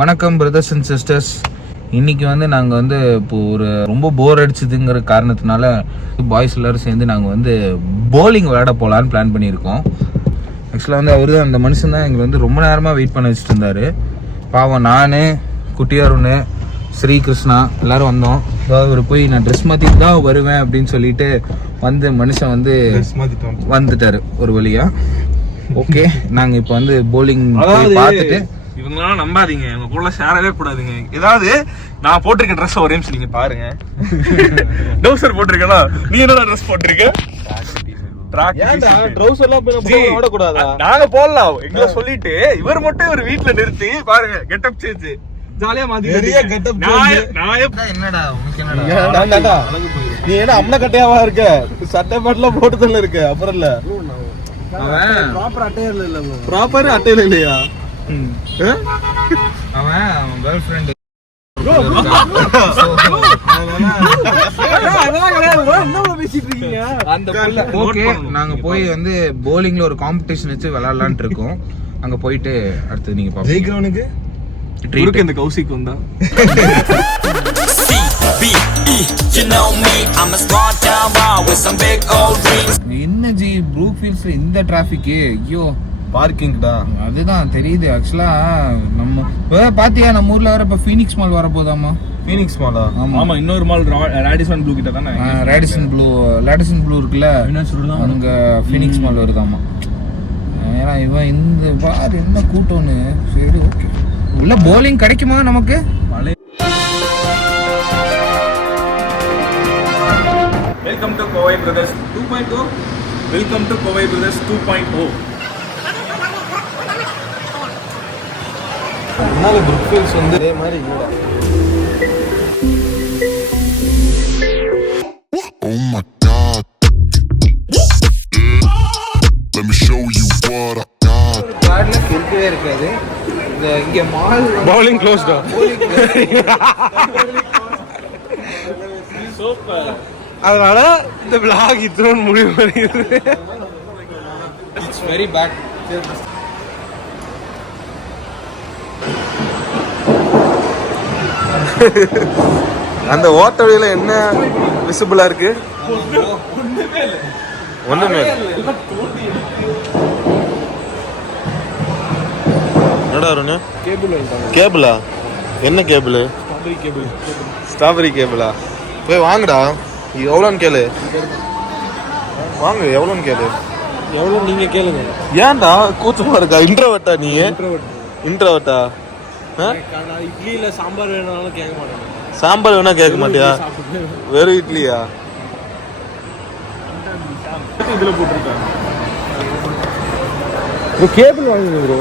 வணக்கம் brothers and sisters. இன்றைக்கி நாங்கள் இப்போ ஒரு ரொம்ப போர் அடிச்சதுங்கிற காரணத்தினால பாய்ஸ் எல்லோரும் சேர்ந்து நாங்கள் போலிங் விளையாட போகலான்னு பிளான் பண்ணியிருக்கோம். ஆக்சுவலாக அவர் தான் அந்த மனுஷன் தான் எங்களை ரொம்ப நேரமாக வெயிட் பண்ண வச்சுட்டு இருந்தார். பாவம் நான், குட்டியாருன்னு, ஸ்ரீகிருஷ்ணா எல்லோரும் வந்தோம். அதாவது ஒரு போய் நான் ட்ரெஸ் மாற்றிட்டு தான் வருவேன் அப்படின்னு சொல்லிட்டு மனுஷன் வந்துட்டார் ஒரு வழியாக. ஓகே, நாங்கள் இப்போ போலிங் பார்த்துட்டு இவங்களாம் நம்பாதீங்க, இவங்க கூட ஷேரவே கூடாதுங்க. ஏதாவது நான் போட்டிருக்க ட்ரெஸ் ஒரே நிமிஷம் நீங்க பாருங்க. டவுசர் போட்டிருக்கேனா, நீ என்ன ட்ரெஸ் போட்டிருக்க? நாங்க போடலாம் எங்களை சொல்லிட்டு இவர் மட்டும் ஒரு வீட்டுல நிறுத்தி பாருங்க கெட்டப் சேஞ்ச் ஜாலியா மாத்தி என்னடா நீ என்ன அம்மா கட்டையாவா இருக்க? சட்டை பாட்டுலாம் போட்டுதல்ல இருக்கு. அப்புறம் இல்ல ப்ராப்பர் அட்டையில இல்லையா? அவன் கேர்ள் ஃப்ரெண்ட் ஓகே. நாங்க போய் போலிங்ல ஒரு காம்படிஷன் வச்சு விளையாடலான்னு இருக்கோம். அங்க போயிட்டு அடுத்து நீங்க பாப்பீங்க. ஜெயிக்கிறவனுக்கு ட்ரீட் இந்த கௌசிக் வந்தா என்ன ஜி ப்ரூக்ஃபீல்ட்ஸ்ல இந்த டிராஃபிக்? ஐயோ பார்க்கிங்டா, அதுதான் தெரியுது. ஆக்சுவலா நம்ம பாத்தியா நம்ம ஊர்ல வர இப்ப ஃபீனிக்ஸ் மால் வர போதாமா? ஃபீனிக்ஸ் மாலா? ஆமா, இன்னொரு மால் ரேடிசன் ப்ளூ கிட்ட தானே. ரேடிசன் ப்ளூ இருக்குல்ல, அங்க ஃபீனிக்ஸ் மால் வருதாமா. ஏன்னா இவன் இந்த பாரு என்ன கூட்டம்னு. சரி ஓகே, உள்ள போலிங் கிடைக்குமா நமக்கு? Welcome to Kovai brothers 2.0. Welcome to Kovai brothers 2.0. அதனால ப்ரூக்ஃபீல்ட்ஸ் இதே மாதிரி இல்ல. Oh my god. Let me show you what I got. கார்ல இருக்கவே இருக்காது. இங்க மால் பவுலிங் க்ளோஸ்டா. சூப்பர். அதனால இந்த vlog இதோட முடிவு வருது. It's very bad. அந்த ஓட்ட வழியில என்ன விசிபிளா இருக்கு? ஒண்ணுமே இல்ல. என்னடா அருண்? கேபிளா? என்ன கேபிள்? ஸ்ட்ராபெரி கேபிளா? போய் வாங்குடா. எவ்வளோன்னு கேளு. வாங்க, எவ்வளோன்னு கேளு. எவ்வளவு நீங்க கேளுங்க. ஏன்டா கூச்சமா இருக்கா? இன்ட்ரோவர்ட்டா நீ? இன்ட்ரோவர்ட்டா? இட்லியில சாம்பார் வேணும்னாலும் கேட்க மாட்டேன். சாம்பார் வேணா கேட்க மாட்டியா? வெறும் இட்லியா? இதுல போட்டிருக்காங்க. கேபிள் வாங்குங்க ப்ரோ.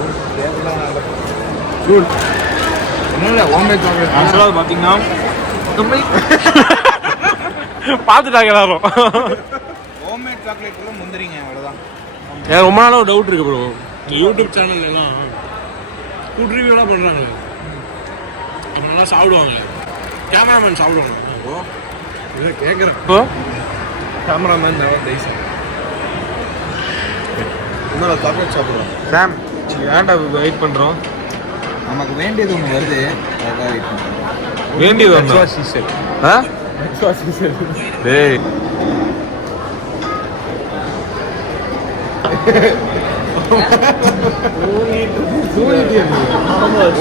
என்னல ஹோம்மேட் சாக்லேட் ஆக்சுவலா பாத்தீங்கன்னா பாத்துட்டாங்க எல்லாரும். ஹோம்மேட் சாக்லேட் கூட முந்திரிங்க அவ்வளவுதான். எனக்கு ரொம்ப நாளா ஒரு டவுட் இருக்கு ப்ரோ. யூடியூப் சேனல்ல எல்லாம் ஃபுட் ரிவ்யூலாம் பண்றாங்க, நல்லா சாப்பிடுவாங்க, கேமராமேன் சாப்பிடுவாங்க. இதை கேட்குறேன். இப்போ கேமராமேன் தைஸ் இன்னொரு சாக்லேட் சாப்பிடுறோம். சாம் ஏன்டா வெயிட் பண்ணுறோம்? நமக்கு வேண்டியது ஒன்று வருது, அதான் வெயிட் பண்ணுறோம். வேண்டியது டேய்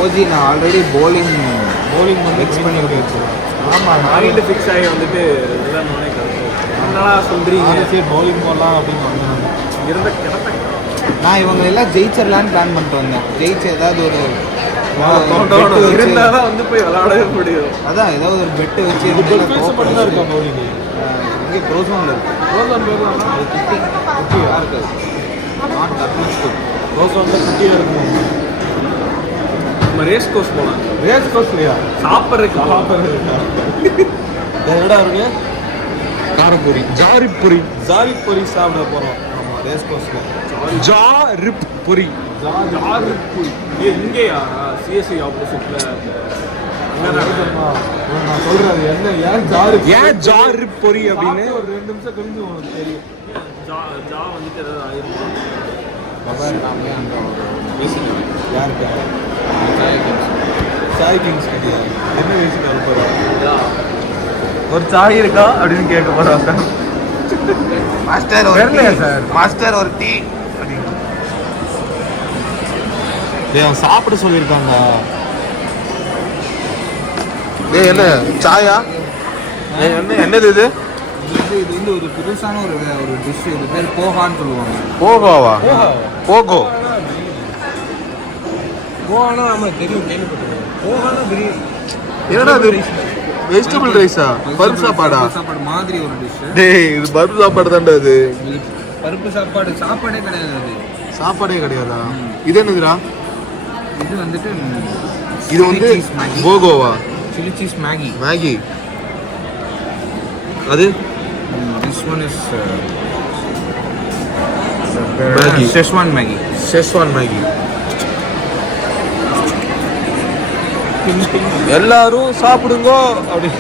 ஓஜி, நான் ஆல்ரெடி போலிங் ஃபிக்ஸ் பண்ணிருக்கேன். ஆமாம், மைண்டு ஃபிக்ஸ் ஆகி இதெல்லாம் என்னடா சொல்கிறீங்க பவுலிங் போடலாம் அப்படின்னு இருந்த கிடத்த நான் இவங்க எல்லாம் ஜெயிச்சிடலான்னு பிளான் பண்ணிட்டு வந்தேன். ஜெயிச்சு ஏதாவது ஒரு இருந்தாதான் போய் விளையாடவே முடியும். அதான் ஏதாவது ஒரு பெட்டு வச்சு இருக்கா பவுலிங். இங்கே ப்ரோசோனில் இருக்கு. குட்டியாக இருக்காது. Not that much good. ப்ரோசோனில் குட்டியாக இருக்கும். நம்ம ரேஸ் கோர்ஸ் போகலாம். ரேஸ் கோர்ஸ்லையா? சாப்பிட்றதுக்கு என்னடா இருக்கு? காரப்பொரி, ஜாரிப்பொரி சாப்பிட போகிறோம். ஆமாம், ரேஸ் கோர்ஸில் ஜாரிப்பொரி. இங்கேயா சிஎஸ்சி ஆப்போசிட்ல நான் சொல்றேன் என்ன ஏன் ஜாரு பொரி அப்படின்னு ஒரு 2 நிமிஷம் கழிஞ்சு உங்களுக்கு தெரியும். ஜா வந்துட்டு ஏதாவது ஆயிருக்கும். யாருக்கு சாய் கிங்ஸ் கிடையாது. என்ன வயசுக்கு அனுப்புறோம்? ஒரு சாய் இருக்கா அப்படின்னு கேட்க போறாங்க. மாஸ்டர் தெரியலையா சார்? மாஸ்டர் ஒரு டீ. அவன் சாப்பிட சொல்லியிருக்காங்க. என்ன சாயா? என்னது இது? இது வந்து ஒரு புதுசான ஒரு டிஷ். இது பேர் போகான்னு சொல்லுவாங்க. போகோவா? போகோ. கோவானா நம்ம தெரியும், கேள்விப்பட்டிருக்கோம். கோவானா பிரியாணி. என்னடா இது? வெஜிடபிள் ரைஸா? பருப்பு சாப்பாடா? சாப்பாடு மாதிரி ஒரு டிஷ். டேய் இது பருப்பு சாப்பாடு தான்டா இது. பருப்பு சாப்பாடே கிடையாது அது. சாப்பாடே கிடையாதா? இது என்னதுடா? இது வந்துட்டு இது வந்து போகோவா? Chilli cheese Maggi. மேகி. அது this one is Maggi. Schezwan Maggi. Schezwan Maggi. எல்லாரும் சாப்பிடுங்க அப்படி.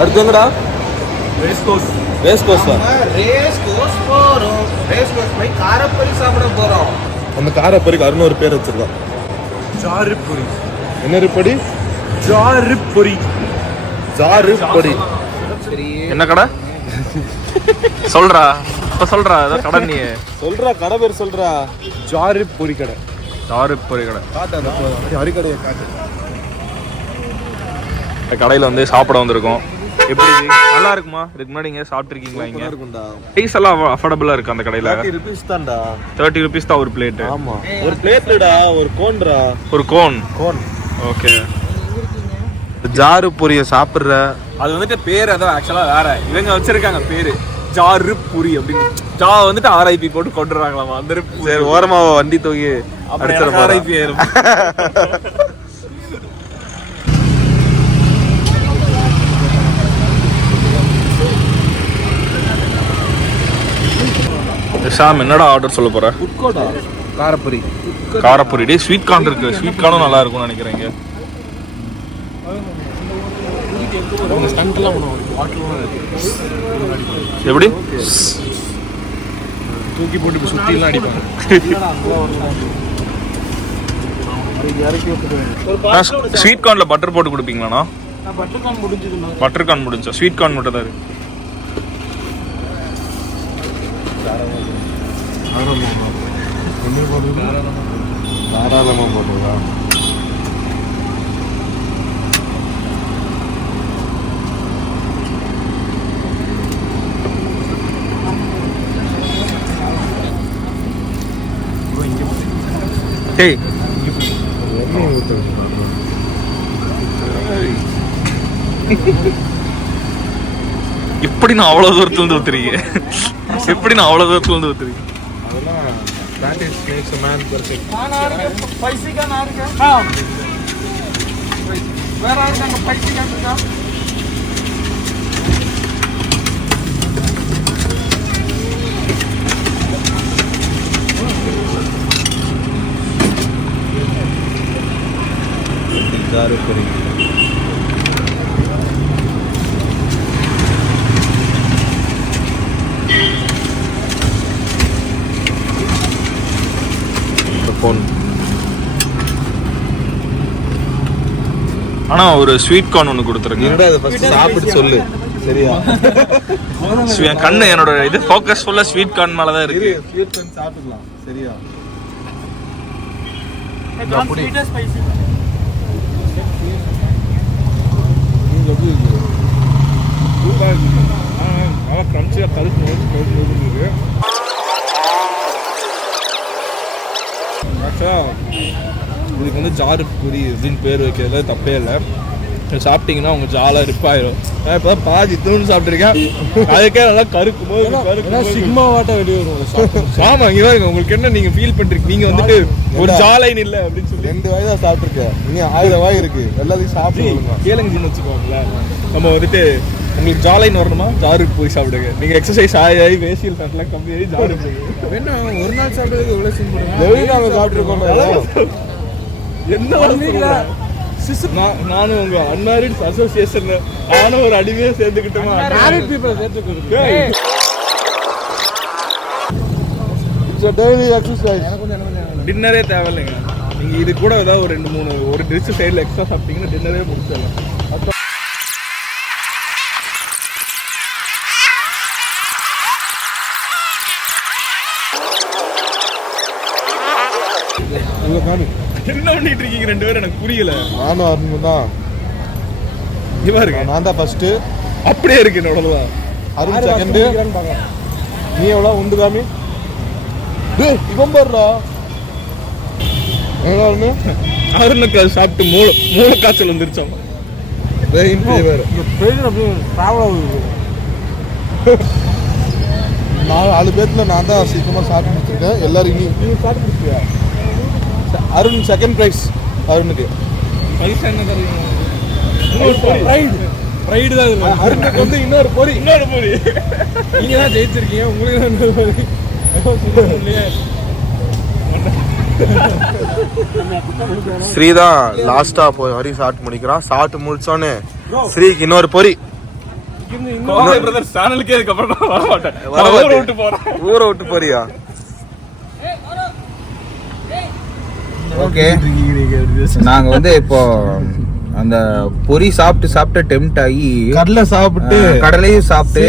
அடுத்து எங்கடா? ரேஸ் கோர்ஸ் போறோம். ரேஸ் கோர்ஸ் போய் காரப்பொரி சாப்பிட போறோம். அந்த காரப்பொரிக்கு 600 பேர் வச்சிருக்கான். ஜாரிப்பொரி. என்ன பொடி? ஜாரிப்பொரி. ஜாரிப்பொரி. என்ன கடை சொல்றா? இப்ப சொல்றா ஏதோ கடை. நீ சொல்றா கடை பேர் சொல்றா. ஜாரிப்பொரி கடை. ஜாரிப்பொரி கடை. காட்டு அந்த ஹரிக்கடையை காட்டு. இந்த கடையில் வந்து சாப்பிட வந்திருக்கோம். எப்படி நல்லா இருக்குமா? இதுக்கு முன்னாடி இங்கே சாப்பிட்ருக்கீங்களா? இங்கே இருக்கும்டா. ப்ரைஸ் எல்லாம் அஃபோர்டபுளாக இருக்குது அந்த கடையில். 30 rupees தான்டா. 30 rupees தான் ஒரு பிளேட்டு. ஆமா ஒரு பிளேட்லடா ஒரு கோன்டா. ஒரு கோன். ஓகே. ஜாரு பொரிய சாப்பிடுற அது வந்துட்டு பேர் ஏதோ ஆக்சுவலாக வேற. இவங்க வச்சிருக்காங்க பேரு ஜாரிப்பொரி அப்படின்னு. ஜா வந்துட்டு ஆர்ஐபி போட்டு கொண்டுறாங்களாமா. அந்த சரி ஓரமா வண்டி தூக்கி அடிச்சிட ஆர்ஐபி ஆயிரும். ஷாம் என்னடா ஆர்டர் சொல்ல போற? புட்கோடா. காரப்பொரி. காரப்பொரி. டே ஸ்வீட் கார்ன் இருக்கு. ஸ்வீட் கார்னும் நல்லா இருக்கும்னு நினைக்கிறேன். இங்க எப்படி தூக்கி போட்டு சுத்திலாம் அடிப்பாங்க. ஸ்வீட் கார்ன்ல பட்டர் போட்டு கொடுப்பீங்களாண்ணா? பட்டர் கார்ன் முடிஞ்சா ஸ்வீட் கார்ன் மட்டும் தான் இருக்கு. தாராளமா போடுறா. டேய் எப்படி நான் அவ்வளவு தூரத்துல இருந்து ஊத்துறீங்க? எப்படி நான் அவ்வளவு தூரத்துல இருந்து ஊத்துறீங்க? அதெல்லாம் that is makes a man perfect. ஜாரிப்பொரி. போன். ஆனா ஒரு ஸ்வீட் கார்ன் ஒன்று கொடுத்துருங்க. என்னடா இதை ஃபர்ஸ்ட் சாப்பிட்டு சொல்லு சரியா? என் கண்ணு என்னோட இது ஃபோக்கஸ் ஃபுல்லா ஸ்வீட் கார்ன் மேல தான் இருக்கு. ஸ்வீட் கார்ன் சாப்பிடலாம் சரியா? கிரன்ச்சியாக கருப்பு இருக்குது. ஆக்சுவலாக இதுக்கு வந்து ஜாரிப்பொரி அப்படின்னு பேர் வைக்கிறதுல தப்பே இல்லை. சாப்பிட்டீங்கன்னா உங்கள் ஜாலாக ரிப்பாயிரும். நான் இப்போ தான் பாதி தூண்டு சாப்பிட்ருக்கேன். அதுக்கே நல்லா கருக்கும் போது சிக்மா வாட்டை வெளியே வரும். ஆமாம் இங்கே தான் உங்களுக்கு என்ன நீங்கள் ஃபீல் பண்ணுறீங்க? நீங்கள் வந்துட்டு ஒரு ஜாலைன் இல்லை அப்படின்னு சொல்லி 2 வாய் தான் சாப்பிட்ருக்கேன். இங்கே 1000 வாய் இருக்கு. எல்லாத்தையும் சாப்பிட்டு கேளுங்க வச்சுக்கோங்களேன். நம்ம வந்துட்டு உங்களுக்கு ஜாலைன் வரணுமா ஜாருக்கு போய் சாப்பிடுங்க. நீங்க எக்ஸசைஸ் ஆகி ஃபேஷியல் ஃபேட்லாம் கம்மியாகி ஜாருக்கு போய் என்ன ஒரு நாள் சாப்பிடுறதுக்கு எவ்வளோ சிம்பிள். நாங்கள் சாப்பிட்டுருக்கோம். என்ன நானும் உங்க அன்மேரிட் அசோசியேஷன்ல நானும் ஒரு அடிமையா சேர்ந்துக்கிட்டோமா? டின்னரே தேவையில்லைங்க. நீங்க இது கூட ஏதாவது ஒரு 2-3 ஒரு டிஷ் சைடில் எக்ஸ்ட்ரா சாப்பிட்டீங்கன்னா டின்னரே முடிச்சிடலாம். என்ன பண்ணிட்டு இருக்கீங்க 2 பேரும்? எனக்கு புரியல. நானும் அருண் தான். இவா இருக்கு, நான் தான் ஃபர்ஸ்ட். அப்படியே இருக்கு என்னோடதான். அருண் செகண்ட். நீ எவ்வளோ உண்டு காமி? டேய் இவன் பாருடா. எவ்வளோ அருணுக்கு அது சாப்பிட்டு மூளை காய்ச்சல் வந்துருச்சோம். Pain fever. நான் 4 பேர்த்துல நான் தான் சீக்கிரமா சாப்பிட்டு முடிச்சிருக்கேன். எல்லாரும் நீ சாப்பிட்டு முடிச்சியா? Arun second prize. அருணுக்கு பைசா என்ன தருவீங்க? ரைடு தான் இது. அருணுக்கு வந்து இன்னொரு பொரி. நீங்க தான் ஜெயிச்சிருக்கீங்க, உங்களுக்கு தான் இன்னொரு பொரி. ஸ்ரீதான் லாஸ்டா போய் வரி சாப்பிட்டு முடிக்கிறான். சாப்பிட்டு முடிச்சோன்னு ஸ்ரீக்கு இன்னொரு பொரி. சேனலுக்கே அதுக்கப்புறம் வர மாட்டேன். ஊரை விட்டு போறியா? ஓகே, நாங்க வந்து இப்போ அந்த பொரி சாப்பிட்டு டெம்ட் ஆகி கடலை சாப்பிட்டு கடலையும் சாப்பிட்டு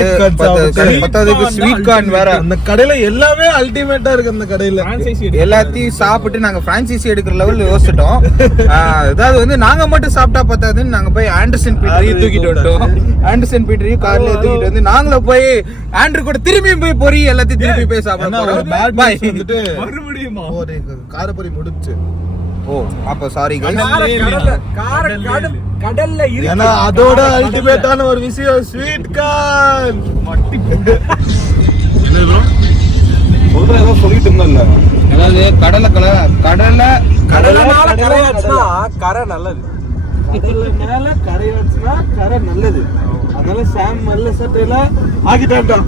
பத்தாவதுக்கு ஸ்வீட் கார்ன் வேற. அந்த கடையில எல்லாமே அல்டிமேட்டா இருக்கு. அந்த கடையில எல்லாத்தையும் சாப்பிட்டு நாங்க பிரான்சைசி எடுக்கிற லெவல் யோசிச்சிட்டோம். அதாவது வந்து நாங்க மட்டும் சாப்பிட்டா பத்தாதுன்னு நாங்க போய் ஆண்டர்சன் பீட்டரையும் தூக்கிட்டு வந்துட்டோம். ஆண்டர்சன் பீட்டரையும் கார்ல தூக்கிட்டு வந்து நாங்களும் போய் ஆண்ட்ரு கூட திரும்பியும் போய் பொரி எல்லாத்தையும் திருப்பி போய் சாப்பிடணும். மறுபடியும் காரப்பொரி முடிச்சு. ஓ அப்ப சாரி கடல்ல ஏன்னா அதோட அல்டிமேட்டான ஒரு விஷயம் ஸ்வீட் கார்ன். ஏதோ சொல்லிட்டு இருந்தோம்ல. அதாவது கடலை கரை நல்லது. கடல்ல மேல கரையாச்சுன்னா கரை நல்லது. அதனால சாம் நல்ல சட்டையில ஆகிட்டான்.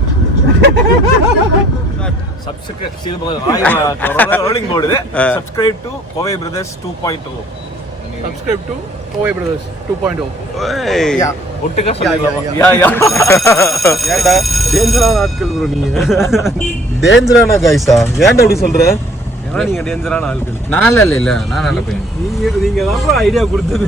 ரோலிங் போடுது. Subscribe to Kovai Brothers 2.0. Subscribe to Kovai Brothers 2.0. ஒட்டுக்கா சொல்லிடலாம். ஏன்டா டேஞ்சரான ஆட்கள் ப்ரோ நீங்க? டேஞ்சரான கைஸா? ஏன்டா அப்படி சொல்ற? ஏன்னா நீங்க டேஞ்சரான ஆட்கள். நான் இல்ல நான் நல்ல பையன். நீங்க தான் ஐடியா கொடுத்தது.